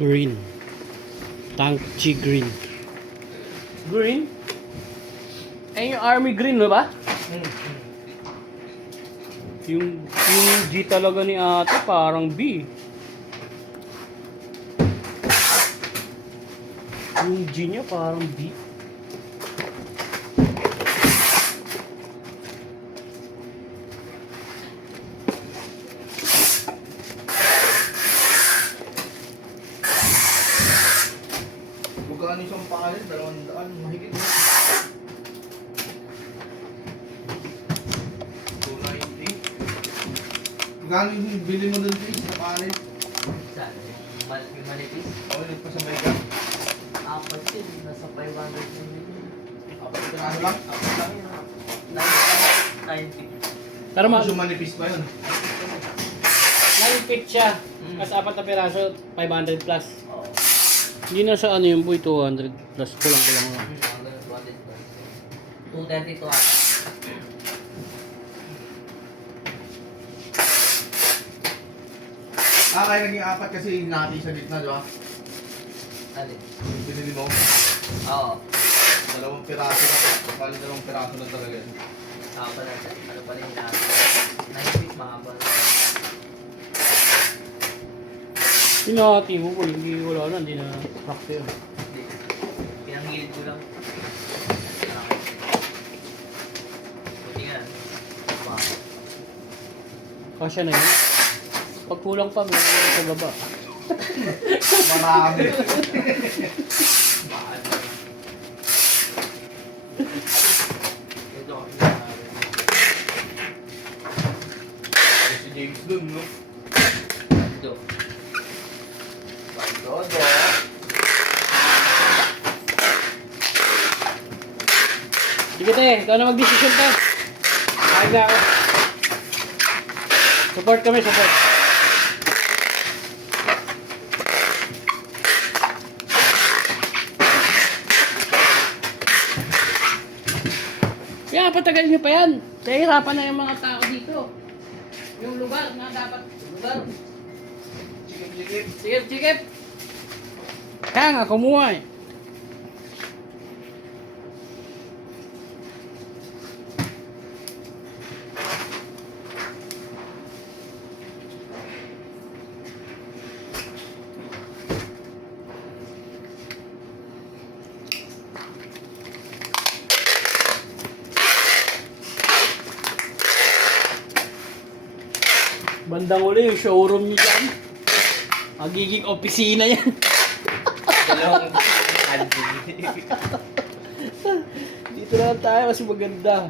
Green. Tangchi green. Green? Eh, yung army green, no ba? Yung G talaga ni ate, parang B. Yung G niya parang B. Magkano isang pangalan? 200, mahigit na. 290. Magkano yung bili mo doon Chris sa pangalan? Saan? Yung manipis? Oo, nagpasabay ka. Apat yun. Nasa 500 yun. Apat piraso lang? Apat lang yun. 90. Pero Mas yung manipis pa yun. 9 feet siya. Kasi 4 na piraso, 500 plus. Oo. Hindi na sa ano yung boy, 200 plus. Kulang-kulang lang. Ang ganun, 230 to ata. Kaya naging apat kasi nati sa gitna, di ba? Alin? Yung binili mo, Oo. 2 piraso na. Bali 2 piraso na talaga yun. Saka pala, ano pala yung natin? 9 feet mahaba. Pinahati mo boy, hindi wala na, hindi na crack yun. Hindi. Pinanghilid ko lang. Buti nga. Mahaba. Kasya na yun. Pag kulang pa, may sa baba. Marami. Mahal. Ito. Si James dun, no? Ito. Dodo. Sige te, ikaw na mag-decision te. Kahit na ako. Support kami, support. Kaya patagal nyo pa yan. Nahihirapan na yung mga tao dito. Yung lugar na dapat. Lugar. Sikip-sikip. Sikip, sikip. Kaya nga, kumuha eh. Bandang uli yung showroom niya dyan. Magiging opisina yan. Dalawang Aldi. Dito na lang tayo kasi maganda.